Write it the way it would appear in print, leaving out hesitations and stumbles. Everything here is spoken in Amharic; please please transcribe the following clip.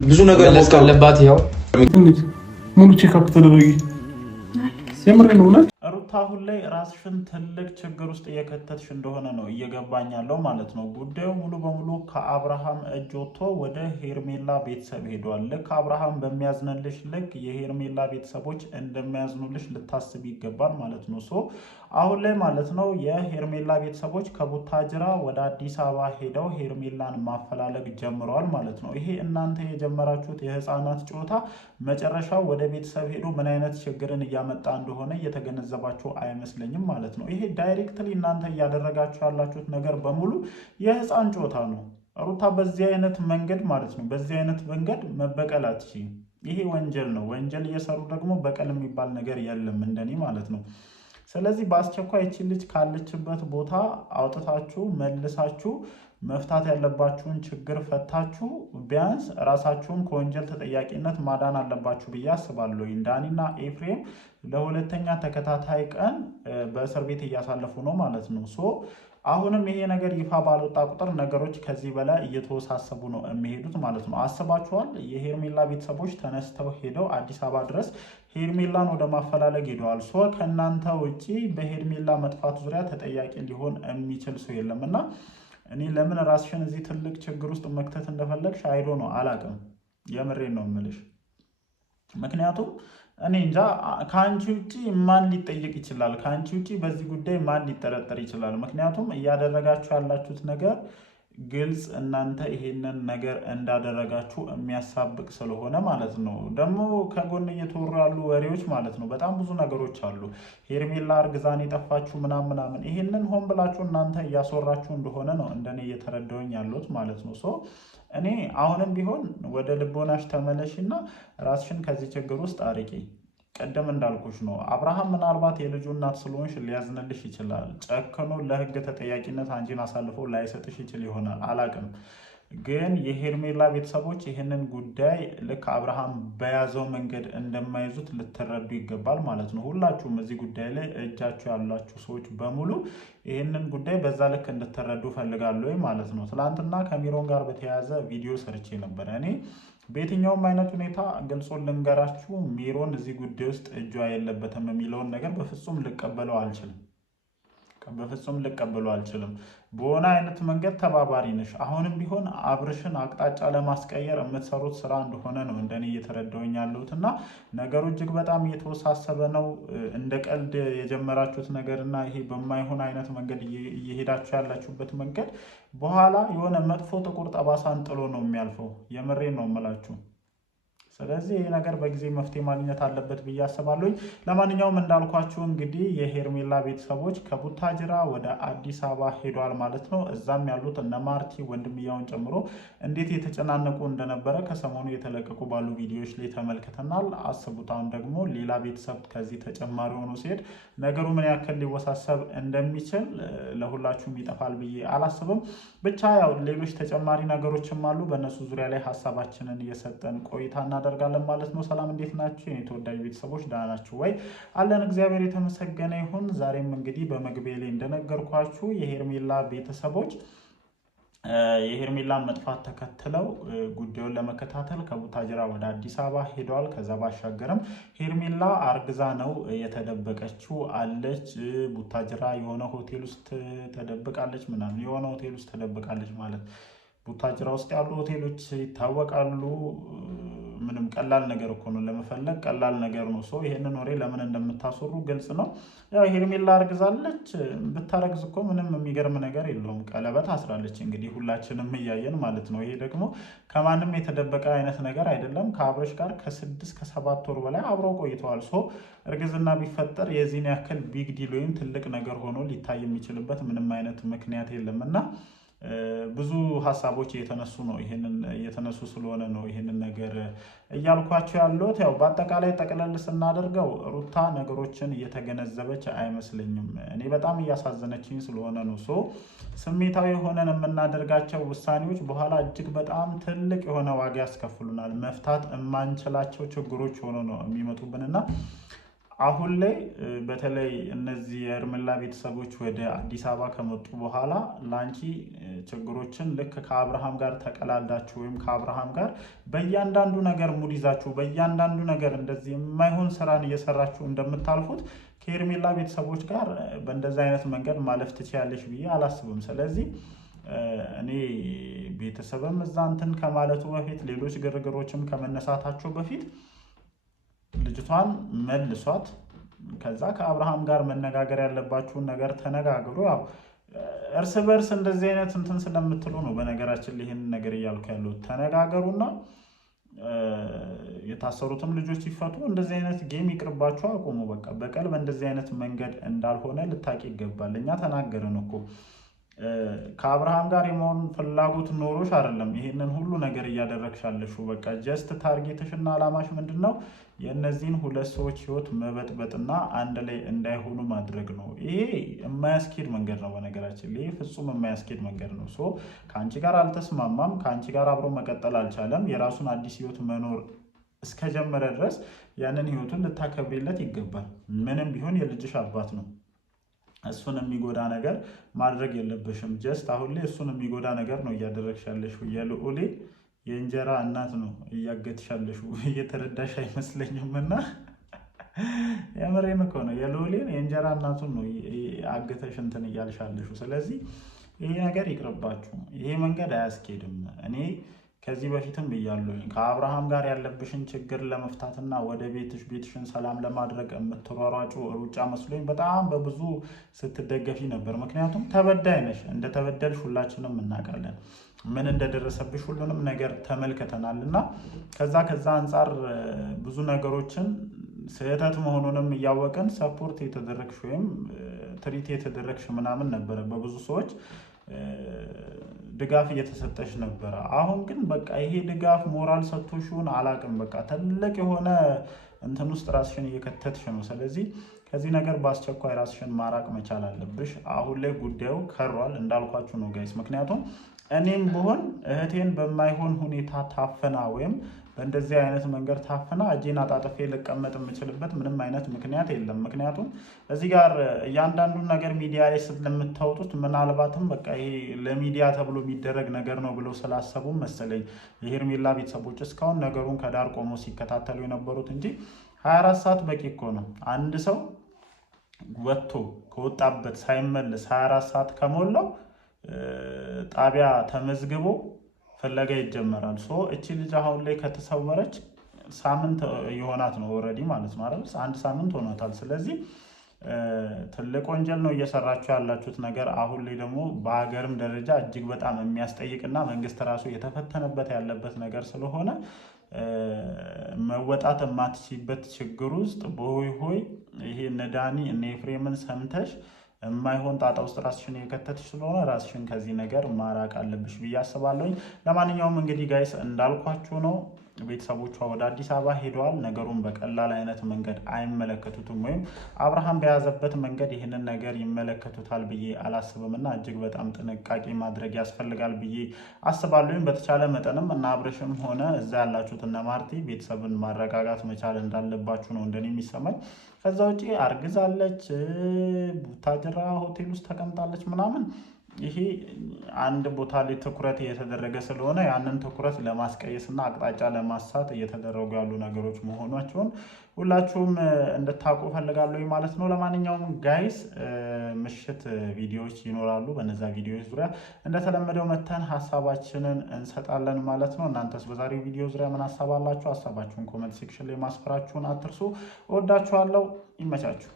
ብዙ ነገር ለስካለባት ያው ሙሉ ቼክአፕ ተደረገ። የምር ነው ማለት ሩታ አሁን ላይ ራስሽን ትልቅ ችግር ውስጥ እየከተትሽ እንደሆነ ነው እየገባኝ ያለው ማለት ነው። ጉዳዩ ሙሉ በሙሉ ከአብርሃም እጅ ወጥቶ ወደ ሄርሜላ ቤተሰብ ሄዷል። ልክ አብርሃም በሚያዝንልሽ ልክ የሄርሜላ ቤተሰቦች እንደሚያዝኑልሽ ልታስብ ይገባል ማለት ነው። አሁን ላይ ማለት ነው የሄርሜላ ቤተሰቦች ከቡታጅራ ወደ አዲስ አበባ ሄደው ሄርሜላን ማፈላለግ ጀምረዋል ማለት ነው። ይሄ እናንተ የጀመራችሁት የህፃናት ጨዋታ መጨረሻው ወደ ቤተሰብ ሄዶ ምን አይነት ችግርን እያመጣ እንደሆነ እየተገነዘባችሁ አይመስለኝም ማለት ነው። ይሄ ዳይሬክትሊ እናንተ እያደረጋችሁ ያላችሁት ነገር በሙሉ የህፃን ጨዋታ ነው። ሩታ በዚህ አይነት መንገድ ማለት ነው በዚህ አይነት መንገድ መበቀል አትችይም። ይሄ ወንጀል ነው። ወንጀል እየሰሩ ደግሞ በቀል የሚባል ነገር የለም እንደኔ ማለት ነው። ስለዚህ በአስቸኳይ እቺ ልጅ ካለችበት ቦታ አውጥታችሁ መልሳችሁ መፍታት ያለባችሁን ችግር ፈታችሁ ቢያንስ ራሳችሁን ከወንጀል ተጠያቂነት ማዳን አለባችሁ ብዬ አስባለሁ። ዳኒና ኤፍሬም ለሁለተኛ ተከታታይ ቀን በእስር ቤት እያሳለፉ ነው ማለት ነው። አሁንም ይሄ ነገር ይፋ ባልወጣ ቁጥር ነገሮች ከዚህ በላይ እየተወሳሰቡ ነው የሚሄዱት ማለት ነው። አስባችኋል? የሄርሜላ ቤተሰቦች ተነስተው ሄደው አዲስ አበባ ድረስ ሄርሜላን ወደ ማፈላለግ ሄደዋል። ከእናንተ ውጪ በሄርሜላ መጥፋት ዙሪያ ተጠያቂ ሊሆን የሚችል ሰው የለም እና እኔ ለምን ራስሽን እዚህ ትልቅ ችግር ውስጥ መክተት እንደፈለግሽ አይዶ ነው አላቅም። የምሬን ነው የምልሽ። ምክንያቱም እኔ እንጃ ከአንቺ ውጪ ማን ሊጠየቅ ይችላል? ከአንቺ ውጪ በዚህ ጉዳይ ማን ሊጠረጠር ይችላል? ምክንያቱም እያደረጋችሁ ያላችሁት ነገር ግልጽ እናንተ ይሄንን ነገር እንዳደረጋችሁ የሚያሳብቅ ስለሆነ ማለት ነው። ደግሞ ከጎን እየተወሩ ያሉ ወሬዎች ማለት ነው በጣም ብዙ ነገሮች አሉ። ሄርሜላ እርግዛን የጠፋችሁ ምናምን ይሄንን ሆን ብላችሁ እናንተ እያስወራችሁ እንደሆነ ነው እንደኔ እየተረዳሁኝ ያሉት ማለት ነው። እኔ አሁንም ቢሆን ወደ ልቦናሽ ተመለሽና ራስሽን ከዚህ ችግር ውስጥ አርቂ። ቀደም እንዳልኩሽ ነው አብርሃም ምናልባት የልጁ እናት ስለሆንሽ ሊያዝንልሽ ይችላል። ጨክኖ ለህግ ተጠያቂነት አንቺን አሳልፎ ላይሰጥሽ ይችል ይሆናል አላቅም። ግን የሄርሜላ ቤተሰቦች ይህንን ጉዳይ ልክ አብርሃም በያዘው መንገድ እንደማይዙት ልትረዱ ይገባል ማለት ነው። ሁላችሁም እዚህ ጉዳይ ላይ እጃችሁ ያላችሁ ሰዎች በሙሉ ይህንን ጉዳይ በዛ ልክ እንድትረዱ ፈልጋለሁ ማለት ነው። ትናንትና ከሚሮን ጋር በተያያዘ ቪዲዮ ሰርቼ ነበረ። እኔ በየትኛውም አይነት ሁኔታ ገልጾን ልንገራችሁ፣ ሚሮን እዚህ ጉዳይ ውስጥ እጇ የለበትም የሚለውን ነገር በፍጹም ልቀበለው አልችልም። በሆነ አይነት መንገድ ተባባሪ ነሽ። አሁንም ቢሆን አብርሽን አቅጣጫ ለማስቀየር የምትሰሩት ስራ እንደሆነ ነው እንደኔ እየተረዳሁኝ ያለሁት እና ነገሩ እጅግ በጣም እየተወሳሰበ ነው። እንደ ቀልድ የጀመራችሁት ነገርና ይሄ በማይሆን አይነት መንገድ እየሄዳችሁ ያላችሁበት መንገድ በኋላ የሆነ መጥፎ ጥቁር ጠባሳን ጥሎ ነው የሚያልፈው። የምሬን ነው የምላችሁ። ስለዚህ ይህ ነገር በጊዜ መፍትሄ ማግኘት አለበት ብዬ አስባለሁ። ለማንኛውም እንዳልኳችሁ እንግዲህ የሄርሜላ ቤተሰቦች ከቡታጅራ ወደ አዲስ አበባ ሄዷል ማለት ነው። እዛም ያሉት እነ ማርቲ ወንድምያውን ጨምሮ እንዴት የተጨናነቁ እንደነበረ ከሰሞኑ የተለቀቁ ባሉ ቪዲዮዎች ላይ ተመልክተናል። አስቡት አሁን ደግሞ ሌላ ቤተሰብ ከዚህ ተጨማሪ ሆኖ ሲሄድ ነገሩ ምን ያክል ሊወሳሰብ እንደሚችል ለሁላችሁም ይጠፋል ብዬ አላስብም። ብቻ ያው ሌሎች ተጨማሪ ነገሮችም አሉ። በእነሱ ዙሪያ ላይ ሀሳባችንን እየሰጠን ቆይታ እናደርጋለን ማለት ነው። ሰላም እንዴት ናችሁ የኔ ተወዳጅ ቤተሰቦች? ደህና ናችሁ ወይ? አለን እግዚአብሔር የተመሰገነ ይሁን። ዛሬም እንግዲህ በመግቢያ ላይ እንደነገርኳችሁ የሄርሜላ ቤተሰቦች የሄርሜላን መጥፋት ተከትለው ጉዳዩን ለመከታተል ከቡታጅራ ወደ አዲስ አበባ ሄደዋል። ከዛ ባሻገርም ሄርሜላ አርግዛ ነው የተደበቀችው አለች። ቡታጅራ የሆነ ሆቴል ውስጥ ተደብቃለች ምናምን የሆነ ሆቴል ውስጥ ተደብቃለች ማለት ቡታጅራ ውስጥ ያሉ ሆቴሎች ይታወቃሉ። ምንም ቀላል ነገር እኮ ነው፣ ለመፈለግ ቀላል ነገር ነው። ይሄንን ወሬ ለምን እንደምታስወሩ ግልጽ ነው። ያው ሄርሜላ አርግዛለች። ብታረግዝ እኮ ምንም የሚገርም ነገር የለውም። ቀለበት አስራለች እንግዲህ ሁላችንም እያየን ማለት ነው። ይሄ ደግሞ ከማንም የተደበቀ አይነት ነገር አይደለም። ከአብርሽ ጋር ከ6 ከ7 ወር በላይ አብረው ቆይተዋል። እርግዝና ቢፈጠር የዚህን ያክል ቢግ ዲል ወይም ትልቅ ነገር ሆኖ ሊታይ የሚችልበት ምንም አይነት ምክንያት የለምና ብዙ ሀሳቦች እየተነሱ ስለሆነ ነው ይሄንን ነገር እያልኳቸው ያለሁት። ያው በአጠቃላይ ጠቅለል ስናደርገው ሩታ ነገሮችን እየተገነዘበች አይመስለኝም። እኔ በጣም እያሳዘነችኝ ስለሆነ ነው። ስሜታዊ ሆነን የምናደርጋቸው ውሳኔዎች በኋላ እጅግ በጣም ትልቅ የሆነ ዋጋ ያስከፍሉናል። መፍታት የማንችላቸው ችግሮች ሆኖ ነው የሚመጡብንና አሁን ላይ በተለይ እነዚህ የሄርሜላ ቤተሰቦች ወደ አዲስ አበባ ከመጡ በኋላ ላንቺ ችግሮችን ልክ ከአብርሃም ጋር ተቀላልዳችሁ ወይም ከአብርሃም ጋር በእያንዳንዱ ነገር ሙድ ይዛችሁ በእያንዳንዱ ነገር እንደዚህ የማይሆን ስራን እየሰራችሁ እንደምታልፉት ከሄርሜላ ቤተሰቦች ጋር በእንደዚህ አይነት መንገድ ማለፍ ትችያለሽ ብዬ አላስብም። ስለዚህ እኔ ቤተሰብም እዛ እንትን ከማለቱ በፊት ሌሎች ግርግሮችም ከመነሳታቸው በፊት ልጅቷን መልሷት። ከዛ ከአብርሃም ጋር መነጋገር ያለባችሁን ነገር ተነጋግሩ። ያው እርስ በርስ እንደዚህ አይነት እንትን ስለምትሉ ነው በነገራችን ላይ ይህንን ነገር እያልኩ ያለሁት። ተነጋገሩና የታሰሩትም ልጆች ይፈቱ። እንደዚህ አይነት ጌም ይቅርባችሁ፣ አቁሙ። በቃ በቀል በእንደዚህ አይነት መንገድ እንዳልሆነ ልታቂ ይገባል። እኛ ተናገርን እኮ ከአብርሃም ጋር የመሆን ፍላጎት ኖሮሽ አይደለም ይሄንን ሁሉ ነገር እያደረግሻለሽ። በቃ ጀስት ታርጌትሽና አላማሽ ምንድነው? የእነዚህን ሁለት ሰዎች ህይወት መበጥበጥና አንድ ላይ እንዳይሆኑ ማድረግ ነው። ይሄ የማያስኬድ መንገድ ነው። በነገራችን ላይ ፍጹም የማያስኬድ መንገድ ነው። ከአንቺ ጋር አልተስማማም፣ ከአንቺ ጋር አብሮ መቀጠል አልቻለም። የራሱን አዲስ ህይወት መኖር እስከጀመረ ድረስ ያንን ህይወቱን ልታከብሪለት ይገባል። ምንም ቢሆን የልጅሽ አባት ነው። እሱን የሚጎዳ ነገር ማድረግ የለብሽም። ጀስት አሁን ላይ እሱን የሚጎዳ ነገር ነው እያደረግሽ ያለሽው። የልዑሌ የእንጀራ እናት ነው እያገትሽ ያለሽው። እየተረዳሽ አይመስለኝም። እና የምሬን እኮ ነው። የልዑሌን የእንጀራ እናቱን ነው አገተሽ እንትን እያልሽ ያለሽው። ስለዚህ ይሄ ነገር ይቅርባችሁ። ይሄ መንገድ አያስኬድም። እኔ ከዚህ በፊትም ብያለሁኝ ከአብርሃም ጋር ያለብሽን ችግር ለመፍታትና ወደ ቤትሽን ሰላም ለማድረግ የምትሯሯጩ ሩጫ መስሎኝ በጣም በብዙ ስትደገፊ ነበር። ምክንያቱም ተበዳይ ነሽ። እንደተበደልሽ ሁላችንም እናውቃለን። ምን እንደደረሰብሽ ሁሉንም ነገር ተመልክተናል። እና ከዛ አንጻር ብዙ ነገሮችን ስህተት መሆኑንም እያወቅን ሰፖርት የተደረግሽ ወይም ትሪት የተደረግሽ ምናምን ነበረ በብዙ ሰዎች ድጋፍ እየተሰጠሽ ነበረ። አሁን ግን በቃ ይሄ ድጋፍ ሞራል ሰጥቶሽውን አላቅም። በቃ ትልቅ የሆነ እንትን ውስጥ ራስሽን እየከተትሽ ነው። ስለዚህ ከዚህ ነገር በአስቸኳይ ራስሽን ማራቅ መቻል አለብሽ። አሁን ላይ ጉዳዩ ከሯል እንዳልኳችሁ ነው ጋይስ። ምክንያቱም እኔም ብሆን እህቴን በማይሆን ሁኔታ ታፈና ወይም በእንደዚህ አይነት መንገድ ታፍና እጄን አጣጥፌ ልቀመጥ የምችልበት ምንም አይነት ምክንያት የለም። ምክንያቱም እዚህ ጋር እያንዳንዱን ነገር ሚዲያ ላይ ስለምታወጡት ምናልባትም በቃ ይሄ ለሚዲያ ተብሎ የሚደረግ ነገር ነው ብለው ስላሰቡ መሰለኝ የሄርሜላ ቤተሰቦች እስካሁን ነገሩን ከዳር ቆሞ ሲከታተሉ የነበሩት እንጂ 24 ሰዓት በቂ እኮ ነው። አንድ ሰው ወጥቶ ከወጣበት ሳይመለስ 24 ሰዓት ከሞላው ጣቢያ ተመዝግቦ ፍለጋ ይጀመራል። እቺ ልጅ አሁን ላይ ከተሰወረች ሳምንት የሆናት ነው ኦልሬዲ ማለት ነው አይደል? አንድ ሳምንት ሆኗታል። ስለዚህ ትልቅ ወንጀል ነው እየሰራችሁ ያላችሁት ነገር። አሁን ላይ ደግሞ በሀገርም ደረጃ እጅግ በጣም የሚያስጠይቅና መንግስት ራሱ የተፈተነበት ያለበት ነገር ስለሆነ መወጣት የማትችይበት ችግር ውስጥ በሆይ ሆይ ይሄ እነ ዳኒ እነ ኤፍሬምን ሰምተሽ የማይሆን ጣጣ ውስጥ ራስሽን የከተትሽ ስለሆነ ራስሽን ከዚህ ነገር ማራቅ አለብሽ ብዬ አስባለሁኝ። ለማንኛውም እንግዲህ ጋይስ እንዳልኳችሁ ነው። ቤተሰቦቿ ወደ አዲስ አበባ ሄደዋል። ነገሩን በቀላል አይነት መንገድ አይመለከቱትም፣ ወይም አብርሃም በያዘበት መንገድ ይህንን ነገር ይመለከቱታል ብዬ አላስብም እና እጅግ በጣም ጥንቃቄ ማድረግ ያስፈልጋል ብዬ አስባለሁኝ። በተቻለ መጠንም እና አብርሽም ሆነ እዛ ያላችሁት እነ ማርቲ ቤተሰብን ማረጋጋት መቻል እንዳለባችሁ ነው እንደኔ የሚሰማኝ። ከዛ ውጪ አርግዛለች፣ ቡታጅራ ሆቴል ውስጥ ተቀምጣለች ምናምን ይሄ አንድ ቦታ ላይ ትኩረት እየተደረገ ስለሆነ ያንን ትኩረት ለማስቀየስና አቅጣጫ ለማሳት እየተደረጉ ያሉ ነገሮች መሆናቸውን ሁላችሁም እንድታውቁ ፈልጋለሁ ማለት ነው። ለማንኛውም ጋይስ ምሽት ቪዲዮዎች ይኖራሉ። በነዛ ቪዲዮዎች ዙሪያ እንደተለመደው መተን ሀሳባችንን እንሰጣለን ማለት ነው። እናንተስ በዛሬው ቪዲዮ ዙሪያ ምን ሀሳብ አላችሁ? ሀሳባችሁን ኮሜንት ሴክሽን ላይ ማስፈራችሁን አትርሱ። እወዳችኋለሁ። ይመቻችሁ።